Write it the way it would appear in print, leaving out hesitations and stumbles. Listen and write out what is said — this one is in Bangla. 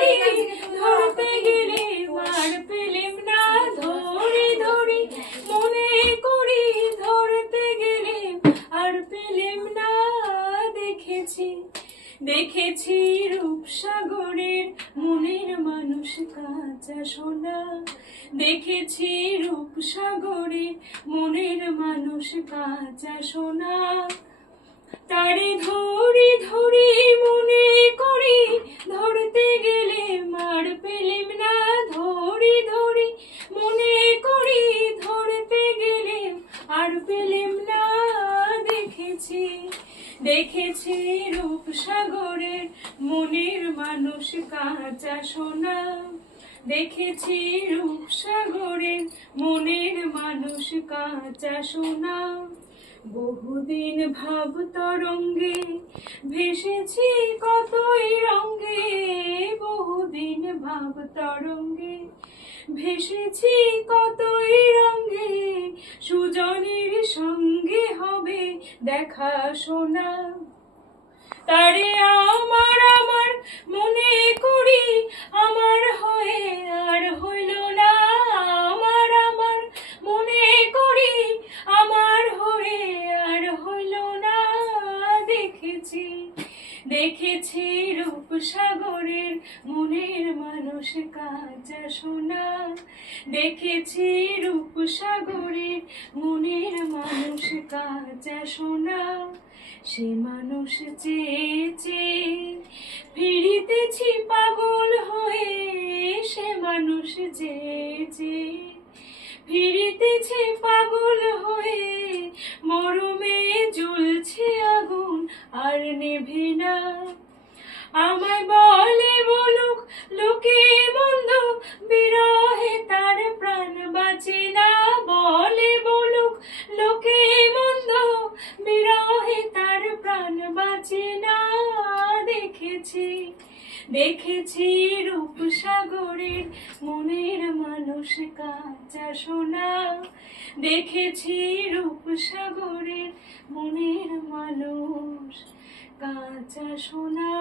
করি ধরতে গেলে মার পেলেম না, ধরি ধরি মনে করি ধরতে গেলে আর পেলেম না। দেখেছি দেখেছি রূপসাগরের মনের মানুষ কাঁচা সোনা, দেখেছি রূপসাগরের মনের মানুষ কাঁচা সোনা। তারে ধরি ধরি মনে করি ধরতে গেলে মার পেলেম না, ধরি ধরি মনে করি ধরতে গেলে আর পেলেম না। দেখেছি দেখেছি রূপসাগরের মনের মানুষ কাঁচা সোনা, দেখেছি রূপসাগরের মনের মানুষ কাঁচা সোনা। বহুদিন ভাব তরঙ্গে ভেসেছি কতই রঙ্গে, বহুদিন ভাব তরঙ্গে ভেসেছি কতই রঙ্গে, সুজনের সঙ্গে হবে দেখা শোনা। তারে আমার আমার মনে করি আমার হয়ে আর হইল না, আমার আমার মনে করি আমার হয়ে আর হইল না। দেখেছি দেখেছি রূপসাগরের মনের মানুষ কাঁচা সোনা, দেখেছি রূপসাগরের মনের মানুষ কাঁচা সোনা। সে মানুষ চেয়ে চেয়ে ফিরিতেছি পাগল হয়ে, সে মানুষ চেয়ে চেয়ে ফিরিতেছি পাগল হয়ে, মরমে জ্বলছে আগুন আর নেভে না। আমায় বলে বলুক লোকে মন্দ, বিরহে তার প্রাণ বাঁচে না, বলে বলুক লোকে মন্দ, বিরহে তার প্রাণ বাঁচে না। দেখেছি দেখেছি রূপসাগরের মনের মানুষ কাঁচা সোনা, দেখেছি রূপসাগরের মনের মানুষ কাঁচা সোনা।